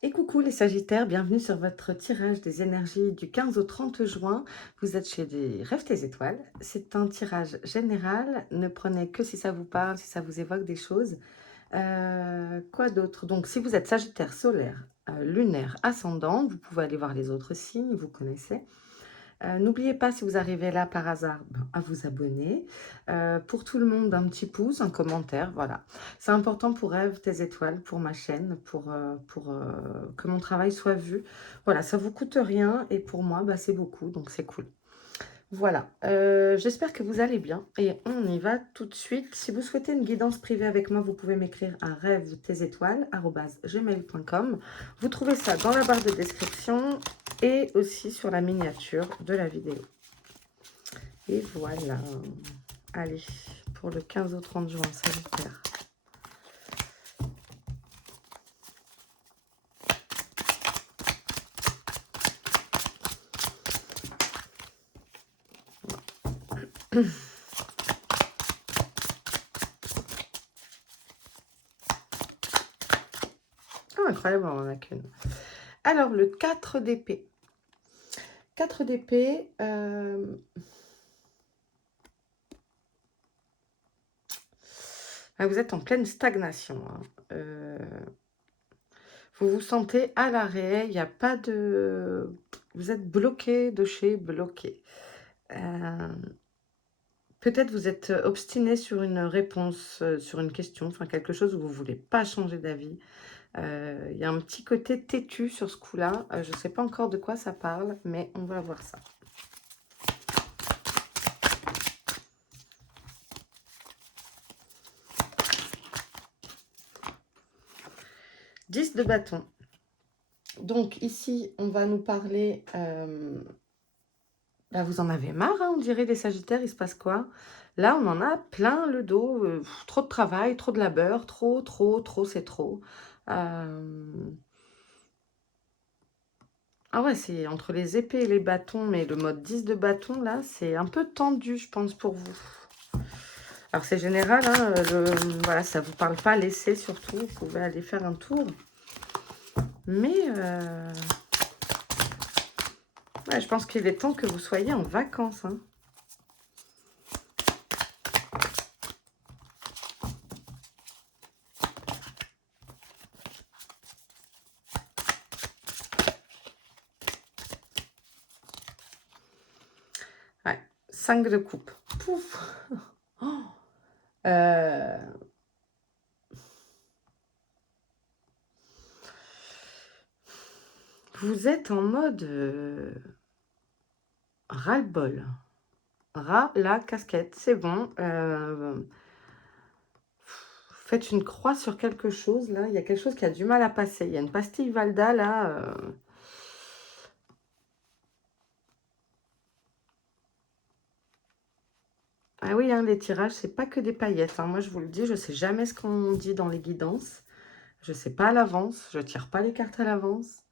Et coucou les Sagittaires, bienvenue sur votre tirage des énergies du 15 au 30 juin. Vous êtes chez des Rêves tes étoiles. C'est un tirage général. Ne prenez que si ça vous parle, si ça vous évoque des choses. Quoi d'autre? Donc, si vous êtes Sagittaire solaire, lunaire, ascendant, vous pouvez aller voir les autres signes, vous connaissez. N'oubliez pas, si vous arrivez là par hasard, à vous abonner. Pour tout le monde, un petit pouce, un commentaire, voilà. C'est important pour Eve, tes étoiles, pour ma chaîne, pour que mon travail soit vu. Voilà, ça vous coûte rien et pour moi, c'est beaucoup, donc c'est cool. Voilà, j'espère que vous allez bien et on y va tout de suite. Si vous souhaitez une guidance privée avec moi, vous pouvez m'écrire à rêve-tes-étoiles@gmail.com. Vous trouvez ça dans la barre de description et aussi sur la miniature de la vidéo. Et voilà, allez, pour le 15 au 30 juin, Sagittaire. Oh, incroyable, on en a qu'une. Alors, le 4 d'épée. 4 d'épée, vous êtes en pleine stagnation. Hein. Vous vous sentez à l'arrêt, il n'y a pas de... Vous êtes bloqué, de chez bloqué. Peut-être vous êtes obstiné sur une réponse, sur une question, enfin quelque chose où vous ne voulez pas changer d'avis. Il y a un petit côté têtu sur ce coup-là. Je ne sais pas encore de quoi ça parle, mais on va voir ça. « 10 de bâton ». Donc ici, on va nous parler... vous en avez marre, hein, on dirait, des Sagittaires, il se passe quoi? Là, on en a plein le dos, trop de travail, trop de labeur, trop, c'est trop. Ah ouais, c'est entre les épées et les bâtons, mais le mode 10 de bâton, là, c'est un peu tendu, je pense, pour vous. Alors, c'est général, hein, voilà, ça vous parle pas, laissez surtout, vous pouvez aller faire un tour. Mais, ouais, je pense qu'il est temps que vous soyez en vacances, hein. Ouais, 5 de coupe. Pouf. Oh. Vous êtes en mode ras-le-bol. Ras la casquette, c'est bon. Faites une croix sur quelque chose, là. Il y a quelque chose qui a du mal à passer. Il y a une pastille Valda, là. Ah oui, hein, les tirages, c'est pas que des paillettes. Hein. Moi, je vous le dis, je sais jamais ce qu'on dit dans les guidances. Je sais pas à l'avance. Je tire pas les cartes à l'avance.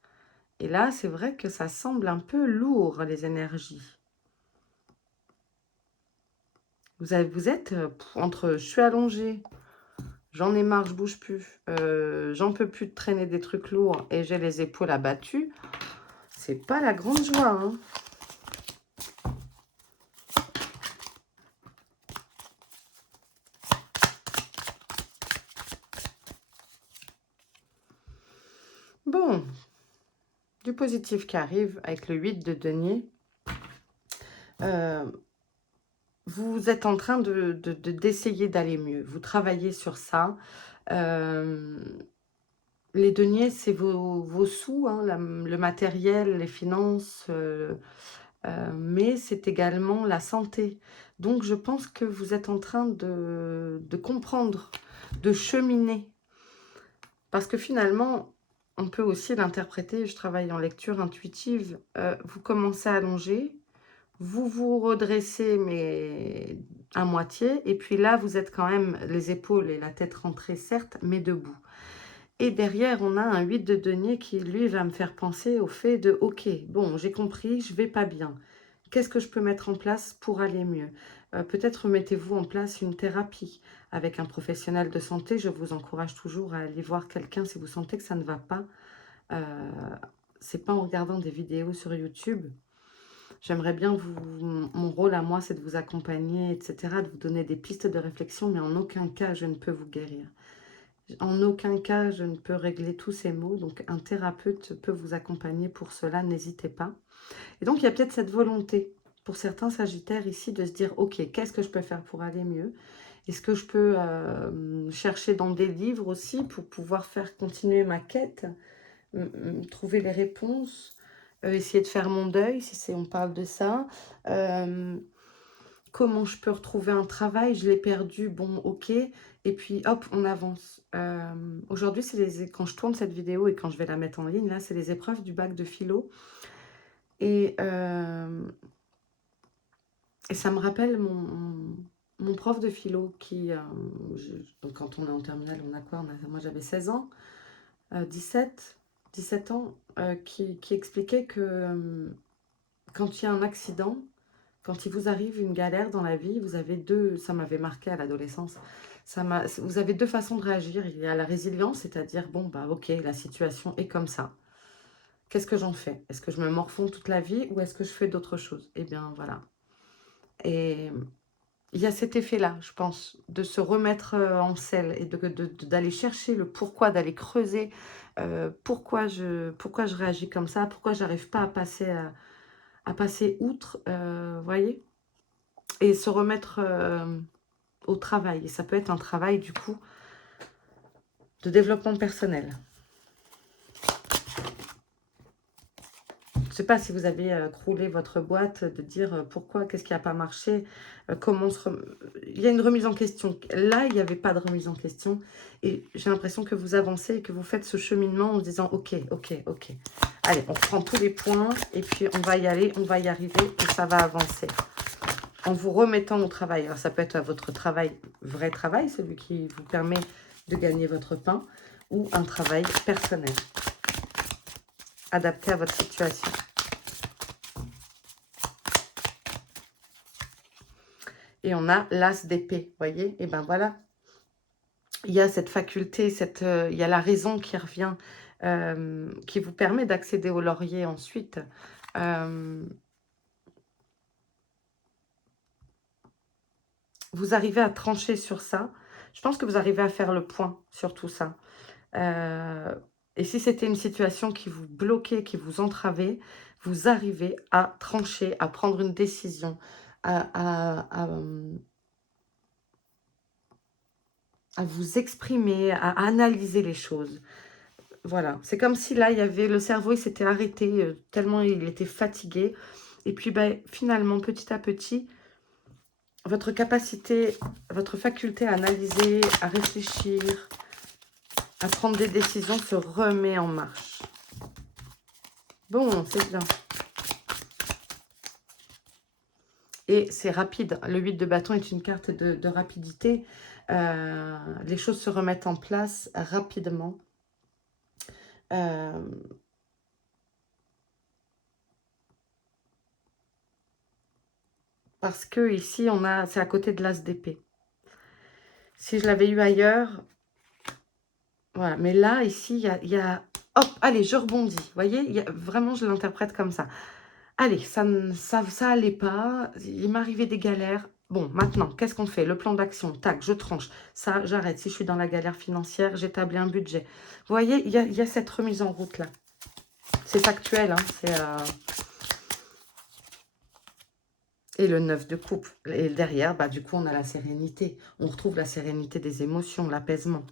Et là, c'est vrai que ça semble un peu lourd, les énergies. Vous êtes entre je suis allongée, j'en ai marre, je bouge plus, j'en peux plus de traîner des trucs lourds et j'ai les épaules abattues. C'est pas la grande joie, hein. Bon, du positif qui arrive avec le 8 de denier. Vous êtes en train d'essayer d'aller mieux. Vous travaillez sur ça. Les deniers, c'est vos sous, hein, le matériel, les finances, mais c'est également la santé. Donc, je pense que vous êtes en train de comprendre, de cheminer. Parce que finalement, on peut aussi l'interpréter, je travaille en lecture intuitive, vous commencez à allonger, vous vous redressez, mais à moitié, et puis là, vous êtes quand même les épaules et la tête rentrées, certes, mais debout. Et derrière, on a un 8 de denier qui, lui, va me faire penser au fait de « Ok, bon, j'ai compris, je vais pas bien. Qu'est-ce que je peux mettre en place pour aller mieux ?» Peut-être mettez-vous en place une thérapie avec un professionnel de santé. Je vous encourage toujours à aller voir quelqu'un si vous sentez que ça ne va pas. C'est pas en regardant des vidéos sur YouTube. J'aimerais bien mon rôle à moi, c'est de vous accompagner, etc., de vous donner des pistes de réflexion, mais en aucun cas, je ne peux vous guérir. En aucun cas, je ne peux régler tous ces maux. Donc, un thérapeute peut vous accompagner pour cela, n'hésitez pas. Et donc, il y a peut-être cette volonté pour certains sagittaires ici de se dire, ok, qu'est-ce que je peux faire pour aller mieux? Est-ce que je peux chercher dans des livres aussi pour pouvoir faire continuer ma quête, trouver les réponses, essayer de faire mon deuil, si on parle de ça. Comment je peux retrouver un travail? Je l'ai perdu, bon, ok. Et puis, hop, on avance. Aujourd'hui, quand je tourne cette vidéo et quand je vais la mettre en ligne, là, c'est les épreuves du bac de philo. Et ça me rappelle mon prof de philo qui, donc quand on est en terminale, on a quoi? Moi, j'avais 16 ans, 17 ans, qui expliquait que quand il y a un accident, quand il vous arrive une galère dans la vie, vous avez ça m'avait marqué à l'adolescence, vous avez deux façons de réagir. Il y a la résilience, c'est-à-dire, bon, bah ok, la situation est comme ça. Qu'est-ce que j'en fais? Est-ce que je me morfonds toute la vie ou est-ce que je fais d'autres choses? Eh bien, voilà. Et il y a cet effet-là, je pense, de se remettre en selle et d'aller chercher le pourquoi, d'aller creuser pourquoi je réagis comme ça, pourquoi j'arrive pas à passer outre, voyez? Et se remettre au travail. Et ça peut être un travail, du coup, de développement personnel. Je ne sais pas si vous avez croulé votre boîte, de dire pourquoi, qu'est-ce qui n'a pas marché, comment il y a une remise en question. Là, il n'y avait pas de remise en question. Et j'ai l'impression que vous avancez et que vous faites ce cheminement en se disant, ok, ok, ok. Allez, on reprend tous les points et puis on va y aller, on va y arriver et ça va avancer. En vous remettant au travail. Alors, ça peut être votre travail, vrai travail, celui qui vous permet de gagner votre pain, ou un travail personnel, adapté à votre situation. Et on a l'as d'épée, voyez? Et ben voilà, il y a cette faculté, il y a la raison qui revient, qui vous permet d'accéder au laurier ensuite. Vous arrivez à trancher sur ça. Je pense que vous arrivez à faire le point sur tout ça. Et si c'était une situation qui vous bloquait, qui vous entravait, vous arrivez à trancher, à prendre une décision, à vous exprimer, à analyser les choses. Voilà, c'est comme si là, il y avait le cerveau, il s'était arrêté tellement il était fatigué. Et puis, ben, finalement, petit à petit, votre capacité, votre faculté à analyser, à réfléchir, à prendre des décisions se remet en marche. Bon, c'est bien. Et c'est rapide. Le 8 de bâton est une carte de rapidité. Les choses se remettent en place rapidement. Parce que ici, c'est à côté de l'as d'épée. Si je l'avais eu ailleurs, voilà. Mais là, ici, il y a hop, allez, je rebondis. Vous voyez, vraiment, je l'interprète comme ça. Allez, ça allait pas. Il m'arrivait des galères. Bon, maintenant, qu'est-ce qu'on fait? Le plan d'action, tac, je tranche. Ça, j'arrête. Si je suis dans la galère financière, j'établis un budget. Vous voyez, il y a cette remise en route-là. C'est factuel, hein, Et le 9 de coupe. Et derrière, bah, du coup, on a la sérénité. On retrouve la sérénité des émotions, l'apaisement.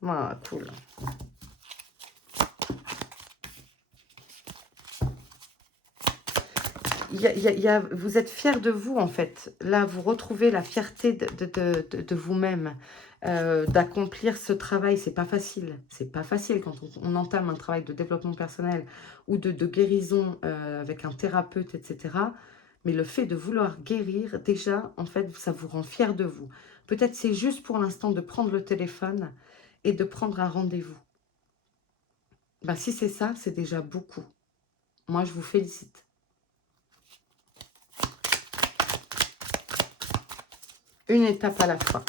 Voilà, cool. Vous êtes fiers de vous, en fait. Là, vous retrouvez la fierté de vous-même, d'accomplir ce travail. C'est pas facile. C'est pas facile quand on entame un travail de développement personnel ou de guérison avec un thérapeute, etc. Mais le fait de vouloir guérir, déjà, en fait, ça vous rend fier de vous. Peut-être c'est juste pour l'instant de prendre le téléphone et de prendre un rendez-vous. Ben, si c'est ça, c'est déjà beaucoup. Moi, je vous félicite. Une étape à la fois.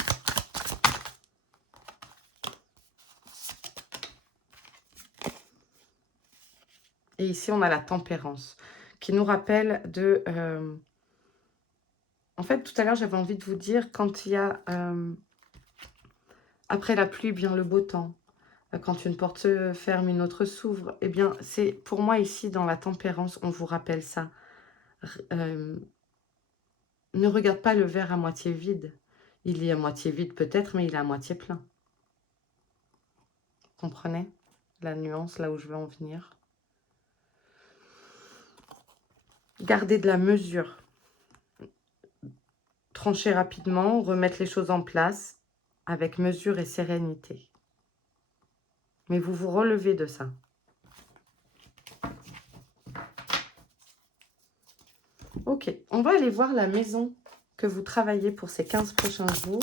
Et ici, on a la tempérance, qui nous rappelle de... En fait, tout à l'heure, j'avais envie de vous dire, quand il y a... après la pluie vient le beau temps. Quand une porte se ferme, une autre s'ouvre. Eh bien, c'est pour moi, ici, dans la tempérance, on vous rappelle ça. Ne regarde pas le verre à moitié vide. Il est à moitié vide peut-être, mais il est à moitié plein. Comprenez la nuance, là où je veux en venir? Gardez de la mesure. Tranchez rapidement, remettre les choses en place avec mesure et sérénité. Mais vous vous relevez de ça. Ok, on va aller voir la maison que vous travaillez pour ces 15 prochains jours.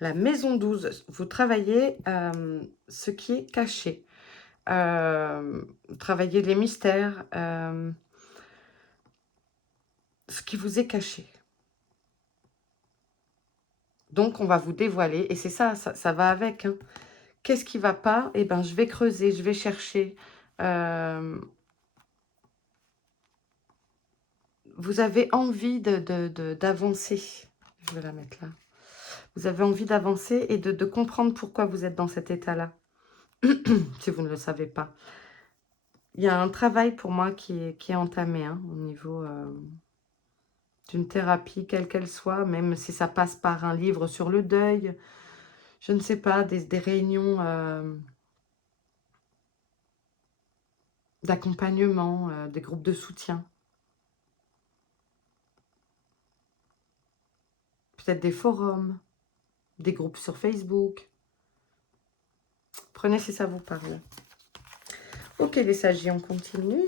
La maison 12, vous travaillez ce qui est caché. Travaillez les mystères, ce qui vous est caché. Donc, on va vous dévoiler, et c'est ça, ça va avec. Hein. Qu'est-ce qui ne va pas? Eh bien, je vais creuser, je vais chercher. Vous avez envie d'avancer. Je vais la mettre là. Vous avez envie d'avancer et de comprendre pourquoi vous êtes dans cet état-là. Si vous ne le savez pas. Il y a un travail pour moi qui est entamé hein, au niveau d'une thérapie, quelle qu'elle soit, même si ça passe par un livre sur le deuil, je ne sais pas, des réunions d'accompagnement, des groupes de soutien. Peut-être des forums, des groupes sur Facebook. Prenez si ça vous parle. Ok les sagittaires, on continue.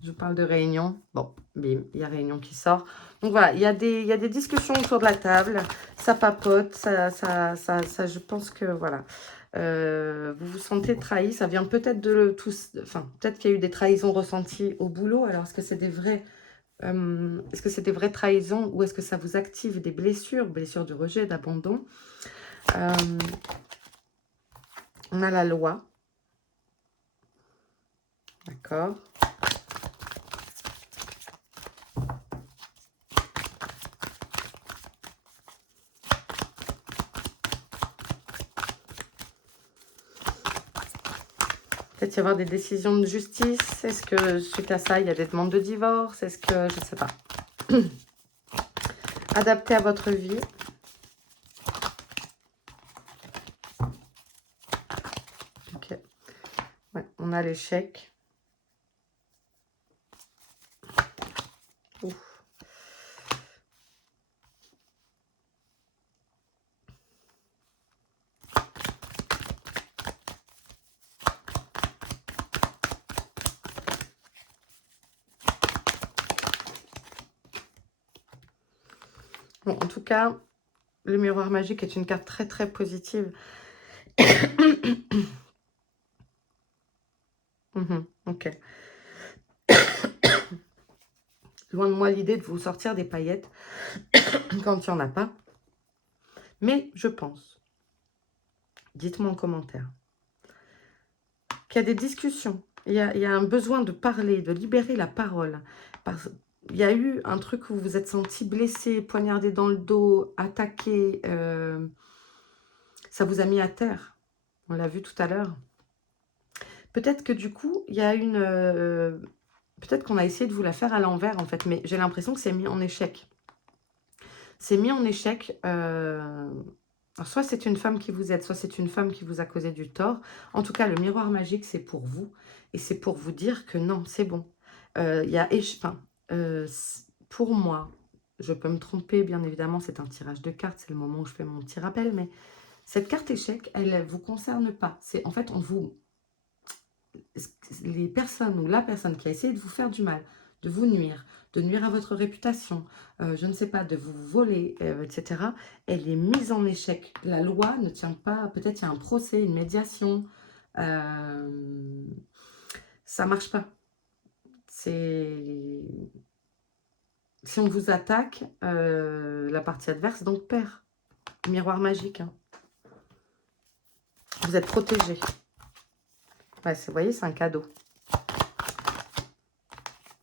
Je parle de réunion. Bon, bim, il y a réunion qui sort. Donc voilà, il y a des discussions autour de la table. Ça papote, je pense que voilà. Vous vous sentez trahi. Ça vient peut-être de tous. Enfin, peut-être qu'il y a eu des trahisons ressenties au boulot. Alors, est-ce que c'est des vraies trahisons ou est-ce que ça vous active des blessures de rejet, d'abandon? On a la loi. D'accord. Peut-être y avoir des décisions de justice. Est-ce que suite à ça, il y a des demandes de divorce? Est-ce que, je ne sais pas. Adapté à votre vie. Ok. Ouais, on a l'échec. Ouf. Bon, en tout cas, le miroir magique est une carte très très positive. Ok. Loin de moi l'idée de vous sortir des paillettes quand il n'y en a pas. Mais je pense, dites-moi en commentaire, qu'il y a des discussions. Il y a un besoin de parler, de libérer la parole. Il y a eu un truc où vous vous êtes senti blessé, poignardé dans le dos, attaqué. Ça vous a mis à terre. On l'a vu tout à l'heure. Peut-être que du coup, il y a une... peut-être qu'on a essayé de vous la faire à l'envers, en fait. Mais j'ai l'impression que c'est mis en échec. C'est mis en échec. Alors, soit c'est une femme qui vous aide, soit c'est une femme qui vous a causé du tort. En tout cas, le miroir magique, c'est pour vous. Et c'est pour vous dire que non, c'est bon. Il y a... Enfin, pour moi, Je peux me tromper, bien évidemment, c'est un tirage de cartes, c'est le moment où je fais mon petit rappel, mais cette carte échec, elle ne vous concerne pas. C'est en fait, les personnes ou la personne qui a essayé de vous faire du mal, de vous nuire, de nuire à votre réputation, je ne sais pas, de vous voler, etc., elle est mise en échec. La loi ne tient pas, peut-être il y a un procès, une médiation, ça marche pas. C'est... Si on vous attaque, la partie adverse donc perd. Miroir magique. Hein. Vous êtes protégé. Ouais, vous voyez, c'est un cadeau.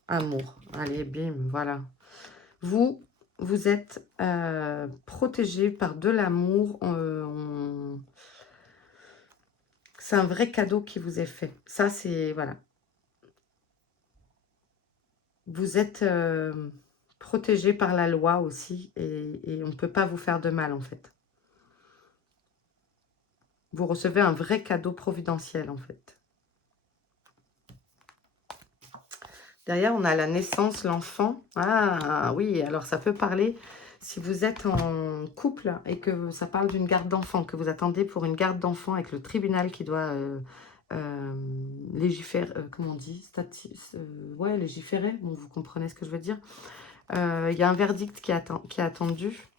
Amour. Allez, bim, voilà. Vous êtes protégé par de l'amour. C'est un vrai cadeau qui vous est fait. Ça, c'est... Voilà. Vous êtes protégé par la loi aussi. Et on ne peut pas vous faire de mal, en fait. Vous recevez un vrai cadeau providentiel, en fait. Derrière, on a la naissance, l'enfant. Ah oui, alors ça peut parler, si vous êtes en couple et que ça parle d'une garde d'enfant, que vous attendez pour une garde d'enfant avec le tribunal qui doit légiférer, comment on dit, ouais, légiférer, bon, vous comprenez ce que je veux dire. Il y a un verdict qui est attendu.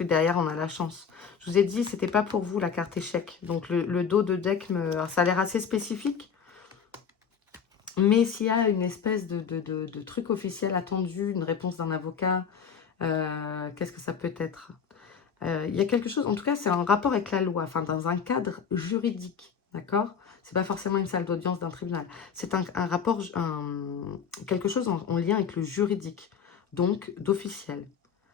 Et derrière, on a la chance. Je vous ai dit, c'était pas pour vous la carte échec. Donc le dos de deck, ça a l'air assez spécifique. Mais s'il y a une espèce de truc officiel attendu, une réponse d'un avocat, qu'est-ce que ça peut être? Il y a quelque chose, en tout cas, c'est en rapport avec la loi, enfin, dans un cadre juridique, d'accord? C'est pas forcément une salle d'audience d'un tribunal. C'est un rapport, quelque chose en lien avec le juridique, donc d'officiel.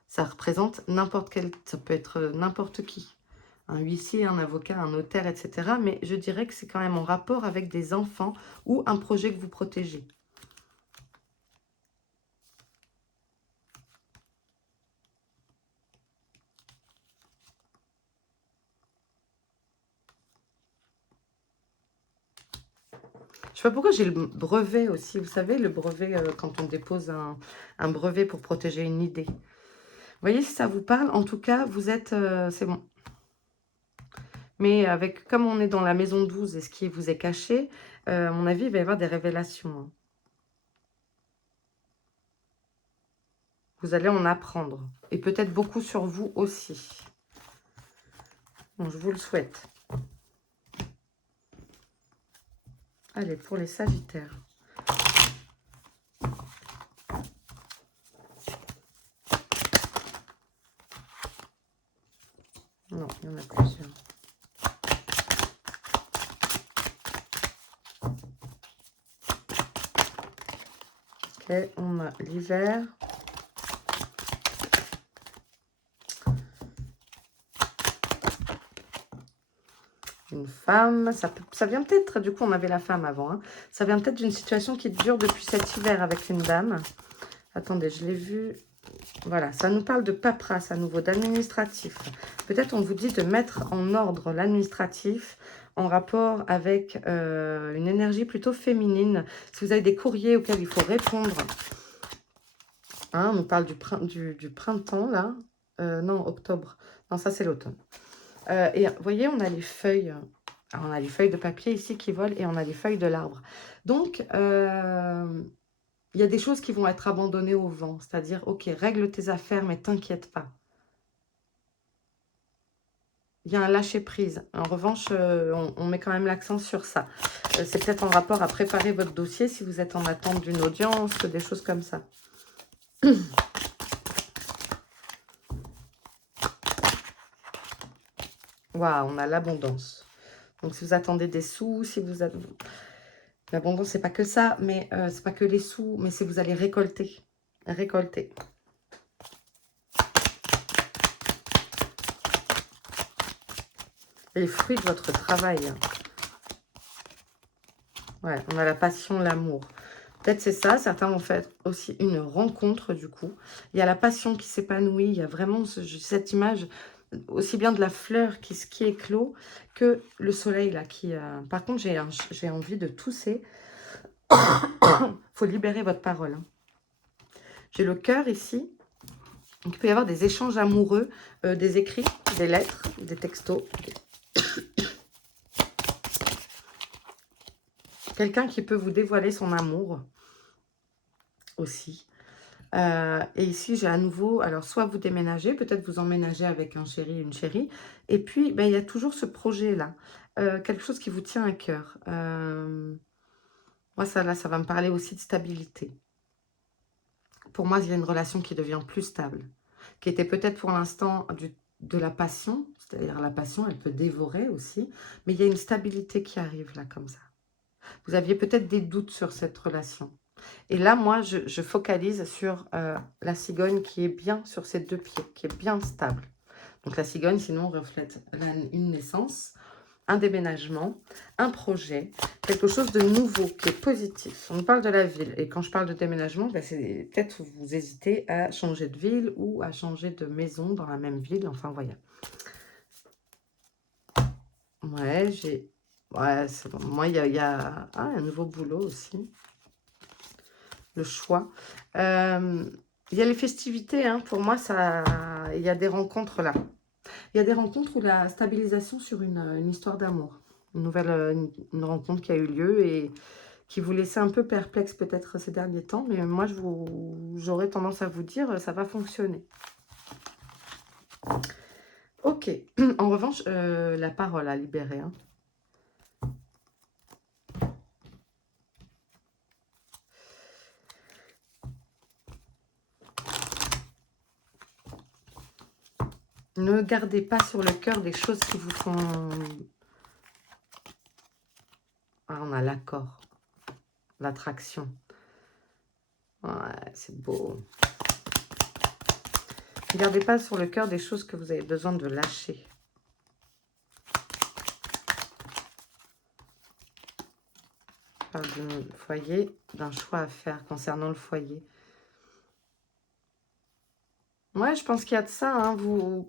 Ça représente n'importe quel, ça peut être n'importe qui. Un huissier, un avocat, un notaire, etc. Mais je dirais que c'est quand même en rapport avec des enfants ou un projet que vous protégez. Je sais pas pourquoi j'ai le brevet aussi. Vous savez, le brevet, quand on dépose un brevet pour protéger une idée. Vous voyez, si ça vous parle, en tout cas, vous êtes... c'est bon. Mais avec, comme on est dans la maison 12 et ce qui vous est caché, à mon avis, il va y avoir des révélations. Hein. Vous allez en apprendre. Et peut-être beaucoup sur vous aussi. Bon, je vous le souhaite. Allez, pour les Sagittaires. Non, il y en a plusieurs. Ok, on a l'hiver. Une femme, ça vient peut-être, du coup on avait la femme avant, hein, ça vient peut-être d'une situation qui dure depuis cet hiver avec une dame. Attendez, je l'ai vu. Voilà, ça nous parle de paperasse à nouveau, d'administratif. Peut-être on vous dit de mettre en ordre l'administratif en rapport avec une énergie plutôt féminine. Si vous avez des courriers auxquels il faut répondre, hein, on nous parle du printemps là, non, octobre, non ça c'est l'automne. Et vous voyez, on a les feuilles. Alors, on a les feuilles de papier ici qui volent et on a les feuilles de l'arbre. Donc, il y a des choses qui vont être abandonnées au vent. C'est-à-dire, ok, règle tes affaires, mais t'inquiète pas. Il y a un lâcher-prise. En revanche, on met quand même l'accent sur ça. C'est peut-être en rapport à préparer votre dossier si vous êtes en attente d'une audience, des choses comme ça. Waouh, on a l'abondance. Donc, si vous attendez des sous, si vous avez... L'abondance, c'est pas que ça, mais c'est pas que les sous, mais c'est vous allez récolter. Récolter. Les fruits de votre travail. Ouais, on a la passion, l'amour. Peut-être c'est ça, certains vont faire aussi une rencontre du coup. Il y a la passion qui s'épanouit, il y a vraiment cette image aussi bien de la fleur qui éclot que le soleil là qui... Par contre, j'ai envie de tousser. Faut libérer votre parole. Hein. J'ai le cœur ici. Donc, il peut y avoir des échanges amoureux, des écrits, des lettres, des textos. Quelqu'un qui peut vous dévoiler son amour aussi. Et ici, j'ai à nouveau, alors soit vous déménagez, peut-être vous emménagez avec un chéri, une chérie. Et puis, ben, il y a toujours ce projet-là. Quelque chose qui vous tient à cœur. Moi, ça, là, ça va me parler aussi de stabilité. Pour moi, il y a une relation qui devient plus stable. Qui était peut-être pour l'instant de la passion. C'est-à-dire la passion, elle peut dévorer aussi. Mais il y a une stabilité qui arrive là, comme ça. Vous aviez peut-être des doutes sur cette relation. Et là, moi, je focalise sur la cigogne qui est bien sur ses deux pieds, qui est bien stable. Donc la cigogne, sinon, reflète une naissance, un déménagement, un projet, quelque chose de nouveau, qui est positif. On parle de la ville. Et quand je parle de déménagement, ben, c'est peut-être vous hésitez à changer de ville ou à changer de maison dans la même ville. Enfin, voyez. Ouais, j'ai... Ouais, c'est bon. Moi, il y a un nouveau boulot aussi. Le choix. Il y a les festivités, hein, pour moi, ça, il y a des rencontres là. Il y a des rencontres où la stabilisation sur une histoire d'amour. Une nouvelle une rencontre qui a eu lieu et qui vous laissait un peu perplexe peut-être ces derniers temps. Mais moi, j'aurais tendance à vous dire, ça va fonctionner. Ok. En revanche, la parole à libérer. Hein. Ne gardez pas sur le cœur des choses qui vous font... Ah, on a l'accord, l'attraction. Ouais, c'est beau. Ne gardez pas sur le cœur des choses que vous avez besoin de lâcher. On parle du foyer, d'un choix à faire concernant le foyer. Ouais, je pense qu'il y a de ça. Hein.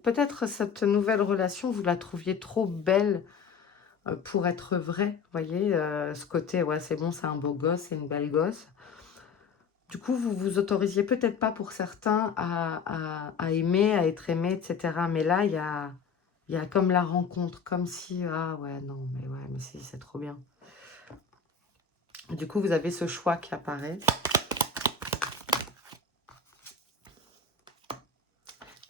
Peut-être cette nouvelle relation, vous la trouviez trop belle pour être vraie. Vous voyez, ce côté, ouais, c'est bon, c'est un beau gosse, c'est une belle gosse. Du coup, vous vous autorisiez peut-être pas pour certains à aimer, à être aimé, etc. Mais là, il y a comme la rencontre, comme si, ah ouais, non, mais ouais, mais si, c'est trop bien. Du coup, vous avez ce choix qui apparaît.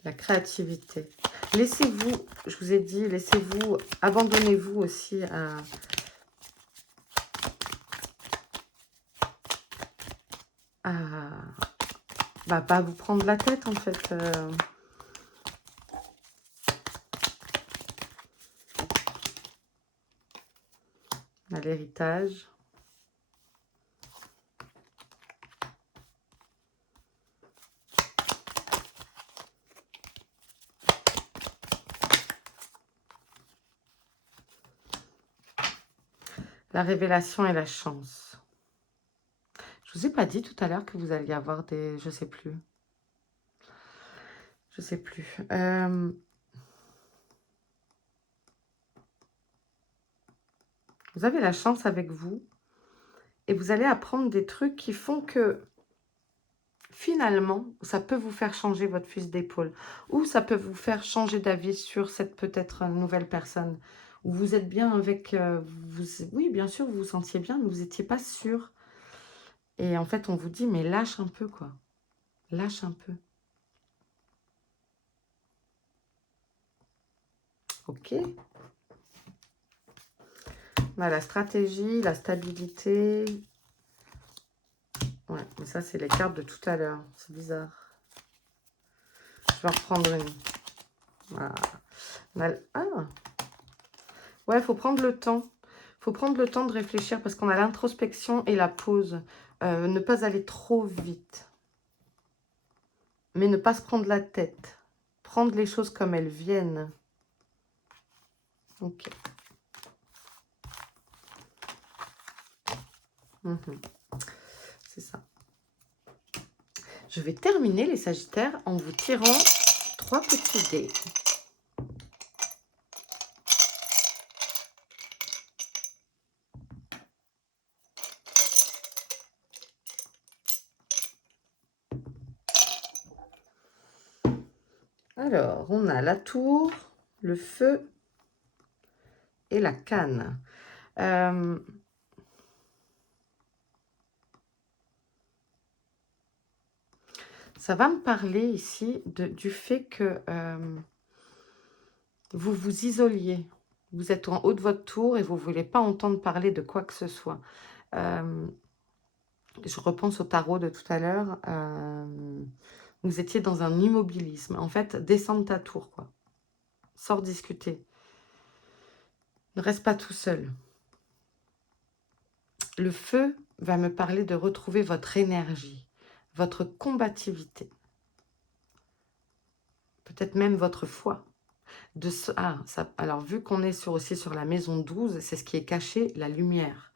La créativité. Laissez-vous, je vous ai dit, laissez-vous, abandonnez-vous aussi bah, pas vous prendre la tête en fait. À l'héritage. La révélation et la chance. Je vous ai pas dit tout à l'heure que vous alliez avoir des... Je sais plus. Je sais plus. Vous avez la chance avec vous. Et vous allez apprendre des trucs qui font que finalement, ça peut vous faire changer votre fusil d'épaule. Ou ça peut vous faire changer d'avis sur cette peut-être nouvelle personne. Où vous êtes bien avec... oui, bien sûr, vous vous sentiez bien, mais vous n'étiez pas sûr. Et en fait, on vous dit, mais lâche un peu, quoi. Lâche un peu. Ok. Bah, la stratégie, la stabilité. Ouais, mais ça, c'est les cartes de tout à l'heure. C'est bizarre. Je vais en reprendre une. Voilà. Ah. Ouais, il faut prendre le temps. Il faut prendre le temps de réfléchir parce qu'on a l'introspection et la pause. Ne pas aller trop vite. Mais ne pas se prendre la tête. Prendre les choses comme elles viennent. Ok. C'est ça. Je vais terminer les Sagittaires en vous tirant 3 petits dés. Alors, on a la tour, le feu et la canne. Ça va me parler ici du fait que vous vous isoliez. Vous êtes en haut de votre tour et vous ne voulez pas entendre parler de quoi que ce soit. Je repense au tarot de tout à l'heure. Vous étiez dans un immobilisme. En fait, descends de ta tour, quoi. Sors discuter. Ne reste pas tout seul. Le feu va me parler de retrouver votre énergie, votre combativité. Peut-être même votre foi. Alors, vu qu'on est aussi sur la maison 12, c'est ce qui est caché, la lumière.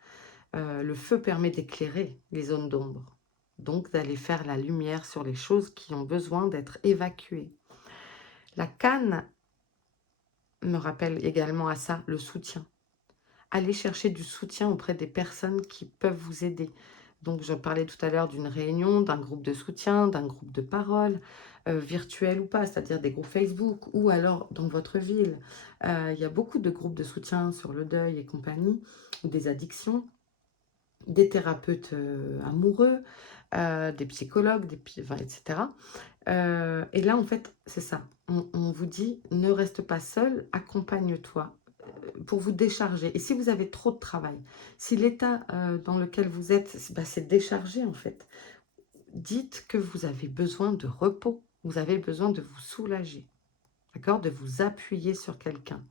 Le feu permet d'éclairer les zones d'ombre. Donc, d'aller faire la lumière sur les choses qui ont besoin d'être évacuées. La canne me rappelle également à ça, le soutien. Allez chercher du soutien auprès des personnes qui peuvent vous aider. Donc, je parlais tout à l'heure d'une réunion, d'un groupe de soutien, d'un groupe de parole, virtuel ou pas, c'est-à-dire des groupes Facebook ou alors dans votre ville. Il y a beaucoup de groupes de soutien sur le deuil et compagnie, ou des addictions, des thérapeutes amoureux, des psychologues, etc. Et là, en fait, c'est ça. On vous dit, ne reste pas seul, accompagne-toi pour vous décharger. Et si vous avez trop de travail, si l'état dans lequel vous êtes, c'est déchargé en fait, dites que vous avez besoin de repos, vous avez besoin de vous soulager, d'accord, de vous appuyer sur quelqu'un.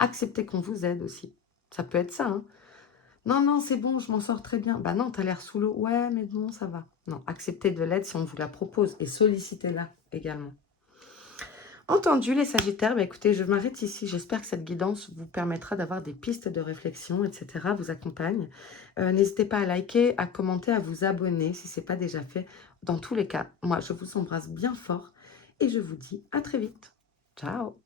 Acceptez qu'on vous aide aussi. Ça peut être ça, hein. Non, non, c'est bon, je m'en sors très bien. Bah non, t'as l'air sous l'eau. Ouais, mais bon, ça va. Non, acceptez de l'aide si on vous la propose et sollicitez-la également. Entendu les Sagittaires, bah écoutez, je m'arrête ici. J'espère que cette guidance vous permettra d'avoir des pistes de réflexion, etc. vous accompagne. N'hésitez pas à liker, à commenter, à vous abonner si ce n'est pas déjà fait. Dans tous les cas, moi, je vous embrasse bien fort et je vous dis à très vite. Ciao!